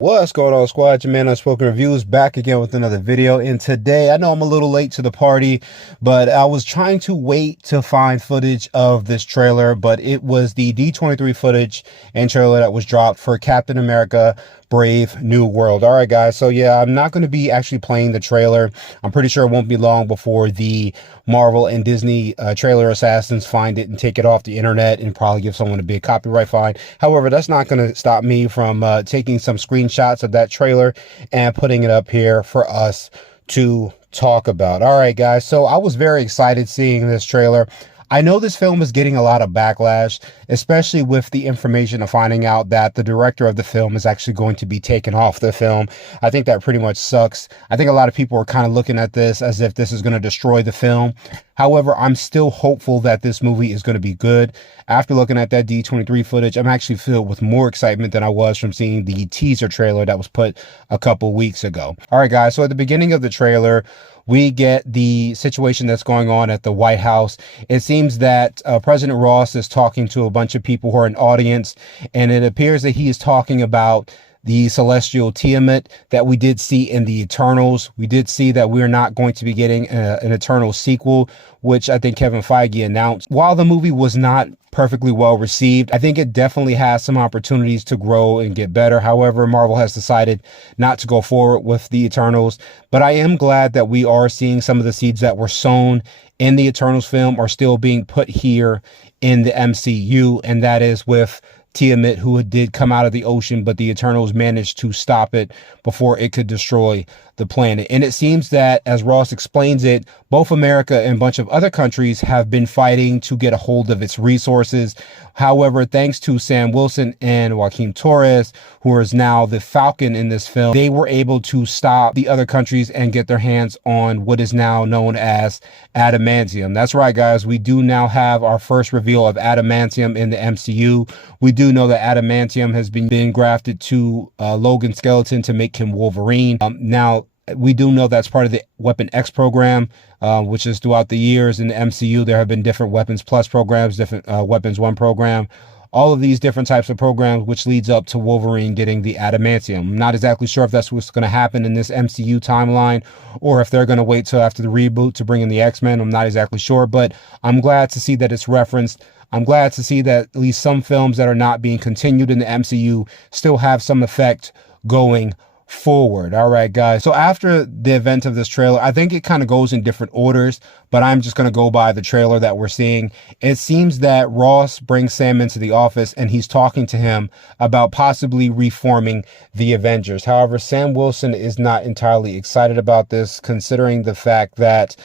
What's going on, squad? Your man Unspoken Reviews back again with another video. And today, I know I'm a little late to the party, but I was trying to wait to find footage of this trailer, but it was the D23 footage and trailer that was dropped for Captain America Brave New World. All right, guys. So yeah, I'm not going to be actually playing the trailer. I'm pretty sure it won't be long before the Marvel and Disney trailer assassins find it and take it off the internet and probably give someone a big copyright fine. However, that's not going to stop me from taking some screenshots of that trailer and putting it up here for us to talk about. All right, guys. So I was very excited seeing this trailer. I know this film is getting a lot of backlash, especially with the information of finding out that the director of the film is actually going to be taken off the film. I think that pretty much sucks. I think a lot of people are kind of looking at this as if this is going to destroy the film. However, I'm still hopeful that this movie is going to be good. After looking at that D23 footage, I'm actually filled with more excitement than I was from seeing the teaser trailer that was put a couple weeks ago. All right, guys. So at the beginning of the trailer, we get the situation that's going on at the White House. It seems that President Ross is talking to a bunch of people who are in audience, and it appears that he is talking about the celestial Tiamat that we did see in the Eternals. We did see that we're not going to be getting an Eternals sequel, which I think Kevin Feige announced. While the movie was not perfectly well received, I think it definitely has some opportunities to grow and get better. However, Marvel has decided not to go forward with the Eternals, but I am glad that we are seeing some of the seeds that were sown in the Eternals film are still being put here in the MCU, and that is with Tiamat, who did come out of the ocean, but the Eternals managed to stop it before it could destroy the planet. And it seems that, as Ross explains it, both America and a bunch of other countries have been fighting to get a hold of its resources. However, thanks to Sam Wilson and Joaquin Torres, who is now the Falcon in this film, they were able to stop the other countries and get their hands on what is now known as adamantium. That's right, guys. We do now have our first reveal of adamantium in the MCU. We do know that adamantium has been grafted to Logan Skeleton to make him Wolverine. Now, we do know that's part of the Weapon X program, which is throughout the years in the MCU. There have been different Weapons Plus programs, different Weapons 1 program, all of these different types of programs, which leads up to Wolverine getting the adamantium. I'm not exactly sure if that's what's going to happen in this MCU timeline or if they're going to wait till after the reboot to bring in the X-Men. I'm not exactly sure, but I'm glad to see that it's referenced. I'm glad to see that at least some films that are not being continued in the MCU still have some effect going forward. All right, guys. So after the event of this trailer, I think it kind of goes in different orders, but I'm just going to go by the trailer that we're seeing. It seems that Ross brings Sam into the office and he's talking to him about possibly reforming the Avengers. However, Sam Wilson is not entirely excited about this, considering the fact that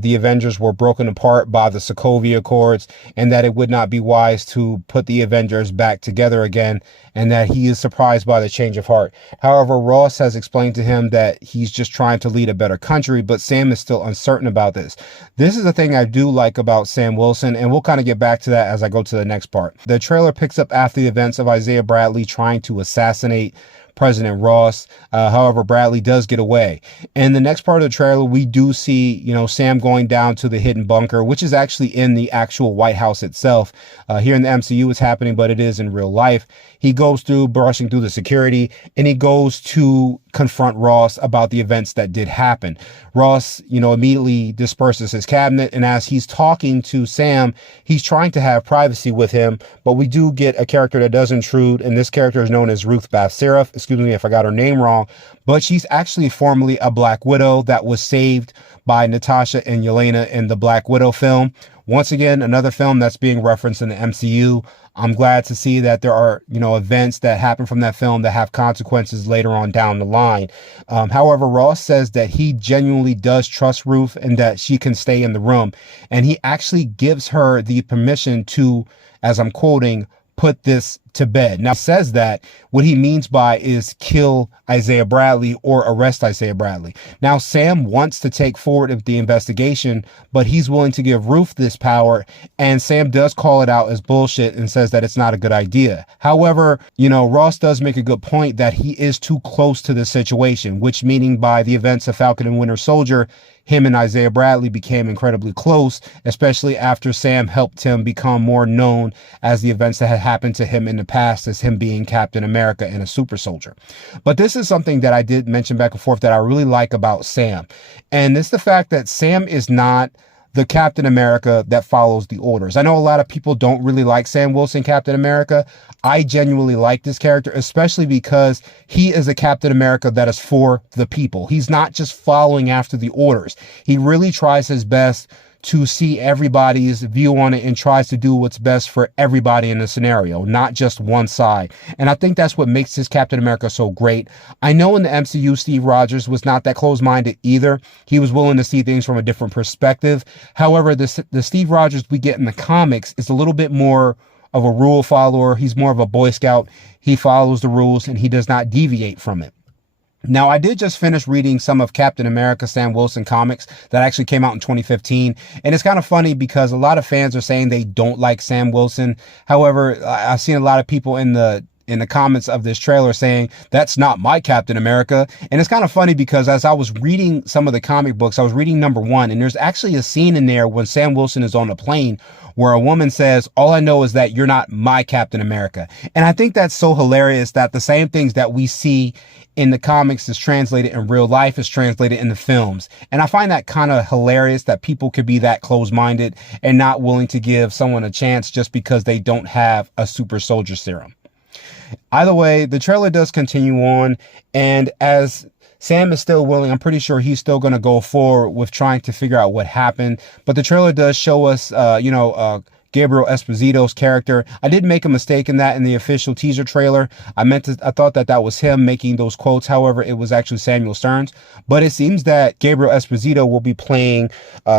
the Avengers were broken apart by the Sokovia Accords and that it would not be wise to put the Avengers back together again, and that he is surprised by the change of heart. However, Ross has explained to him that he's just trying to lead a better country, but Sam is still uncertain about this. This is the thing I do like about Sam Wilson, and we'll kind of get back to that as I go to the next part. The trailer picks up after the events of Isaiah Bradley trying to assassinate President Ross. However, Bradley does get away. In the next part of the trailer, we do see, Sam going down to the hidden bunker, which is actually in the actual White House itself. Here in the MCU it's happening, but it is in real life. He goes through, brushing through the security, and he goes to confront Ross about the events that did happen. Ross, immediately disperses his cabinet, and as he's talking to Sam, he's trying to have privacy with him, but we do get a character that does intrude, and this character is known as Ruth Bath Seraph. Excuse me if I got her name wrong, but she's actually formerly a Black Widow that was saved by Natasha and Yelena in the Black Widow film. Once again, another film that's being referenced in the MCU. I'm glad to see that there are, events that happen from that film that have consequences later on down the line. However, Ross says that he genuinely does trust Ruth and that she can stay in the room. And he actually gives her the permission to, as I'm quoting, put this to bed. Now, says that what he means by is kill Isaiah Bradley or arrest Isaiah Bradley. Now, Sam wants to take forward the investigation, but he's willing to give Ruth this power, and Sam does call it out as bullshit and says that it's not a good idea. However, Ross does make a good point that he is too close to the situation, which meaning by the events of Falcon and Winter Soldier, him and Isaiah Bradley became incredibly close, especially after Sam helped him become more known as the events that had happened to him in the past as him being Captain America and a super soldier. But this is something that I did mention back and forth that I really like about Sam. And it's the fact that Sam is not the Captain America that follows the orders. I know a lot of people don't really like Sam Wilson, Captain America. I genuinely like this character, especially because he is a Captain America that is for the people. He's not just following after the orders. He really tries his best to see everybody's view on it and tries to do what's best for everybody in the scenario, not just one side. And I think that's what makes this Captain America so great. I know in the MCU, Steve Rogers was not that close-minded either. He was willing to see things from a different perspective. However, the Steve Rogers we get in the comics is a little bit more of a rule follower. He's more of a Boy Scout. He follows the rules and he does not deviate from it. Now, I did just finish reading some of Captain America Sam Wilson comics that actually came out in 2015. And it's kind of funny because a lot of fans are saying they don't like Sam Wilson. However, I've seen a lot of people in the comments of this trailer saying that's not my Captain America. And it's kind of funny because as I was reading some of the comic books, I was reading #1, and there's actually a scene in there when Sam Wilson is on a plane where a woman says, "All I know is that you're not my Captain America." And I think that's so hilarious that the same things that we see in the comics is translated in real life, is translated in the films. And I find that kind of hilarious that people could be that close-minded and not willing to give someone a chance just because they don't have a super soldier serum. Either way, the trailer does continue on, and as Sam is still willing, I'm pretty sure he's still going to go forward with trying to figure out what happened. But the trailer does show us, Gabriel Esposito's character. I did make a mistake in that in the official teaser trailer. I thought that was him making those quotes. However, it was actually Samuel Stearns. But it seems that Gabriel Esposito will be playing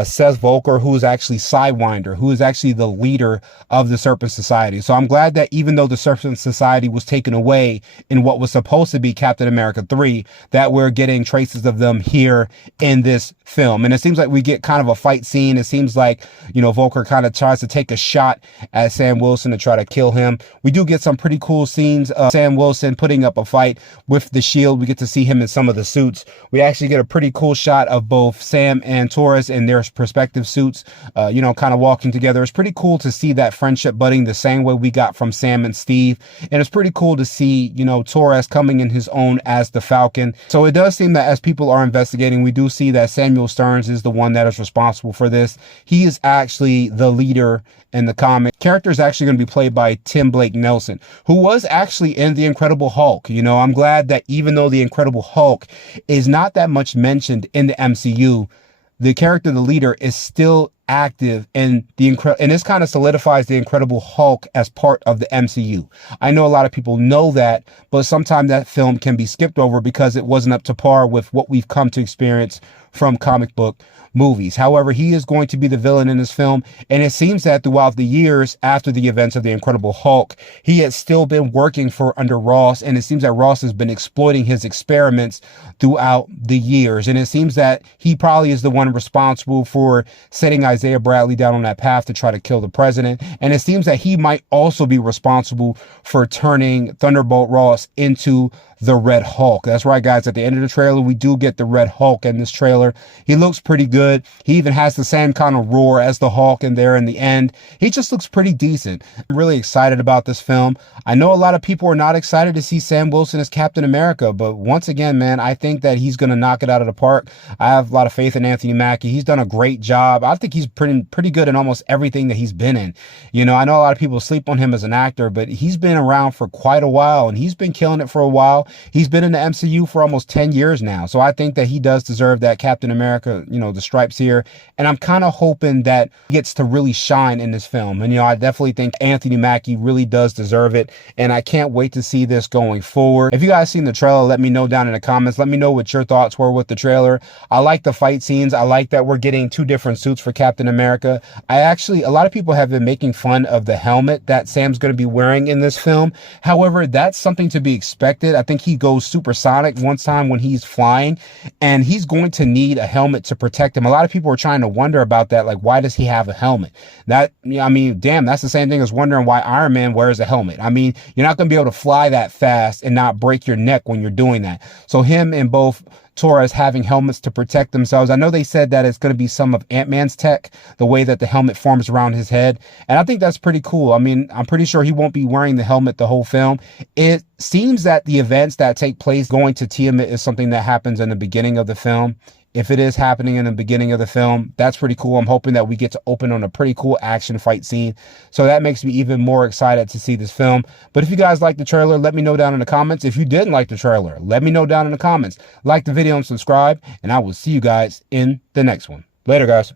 Seth Volker, who is actually Sidewinder, who is actually the leader of the Serpent Society. So I'm glad that even though the Serpent Society was taken away in what was supposed to be Captain America 3, that we're getting traces of them here in this film. And it seems like we get kind of a fight scene. It seems like, Volker kind of tries to take a shot at Sam Wilson to try to kill him. We do get some pretty cool scenes of Sam Wilson putting up a fight with the shield. We get to see him in some of the suits. We actually get a pretty cool shot of both Sam and Torres in their respective suits, kind of walking together. It's pretty cool to see that friendship budding the same way we got from Sam and Steve. And it's pretty cool to see, Torres coming in his own as the Falcon. So it does seem that as people are investigating, we do see that Samuel Stearns is the one that is responsible for this. He is actually the leader in the comic. Character is actually going to be played by Tim Blake Nelson, who was actually in The Incredible Hulk. I'm glad that even though The Incredible Hulk is not that much mentioned in the MCU, the character, the leader, is still active in and this kind of solidifies the Incredible Hulk as part of the MCU. I know a lot of people know that, but sometimes that film can be skipped over because it wasn't up to par with what we've come to experience from comic book movies. However, he is going to be the villain in this film, and it seems that throughout the years after the events of the Incredible Hulk, he has still been working under Ross, and it seems that Ross has been exploiting his experiments throughout the years. And it seems that he probably is the one responsible for setting Isaiah Bradley down on that path to try to kill the president. And it seems that he might also be responsible for turning Thunderbolt Ross into the Red Hulk. That's right, guys. At the end of the trailer, we do get the Red Hulk in this trailer. He looks pretty good. He even has the same kind of roar as the Hulk in there in the end. He just looks pretty decent. I'm really excited about this film. I know a lot of people are not excited to see Sam Wilson as Captain America, but once again, man, I think that he's going to knock it out of the park. I have a lot of faith in Anthony Mackie. He's done a great job. I think he's pretty good in almost everything that he's been in. I know a lot of people sleep on him as an actor, but he's been around for quite a while, and he's been killing it for a while. He's been in the MCU for almost 10 years now. So I think that he does deserve that Captain America, the stripes here. And I'm kind of hoping that he gets to really shine in this film. And, I definitely think Anthony Mackie really does deserve it. And I can't wait to see this going forward. If you guys seen the trailer, let me know down in the comments. Let me know what your thoughts were with the trailer. I like the fight scenes. I like that we're getting 2 different suits for Captain America. A lot of people have been making fun of the helmet that Sam's going to be wearing in this film. However, that's something to be expected. I think he goes supersonic one time when he's flying, and he's going to need a helmet to protect him. A lot of people are trying to wonder about that. Like, why does he have a helmet? Damn, that's the same thing as wondering why Iron Man wears a helmet. You're not going to be able to fly that fast and not break your neck when you're doing that. So him and both Torres having helmets to protect themselves. I know they said that it's going to be some of Ant-Man's tech, the way that the helmet forms around his head. And I think that's pretty cool. I mean, I'm pretty sure he won't be wearing the helmet the whole film. It seems that the events that take place going to Tiamat is something that happens in the beginning of the film. If it is happening in the beginning of the film, that's pretty cool. I'm hoping that we get to open on a pretty cool action fight scene. So that makes me even more excited to see this film. But if you guys like the trailer, let me know down in the comments. If you didn't like the trailer, let me know down in the comments. Like the video and subscribe, and I will see you guys in the next one. Later, guys.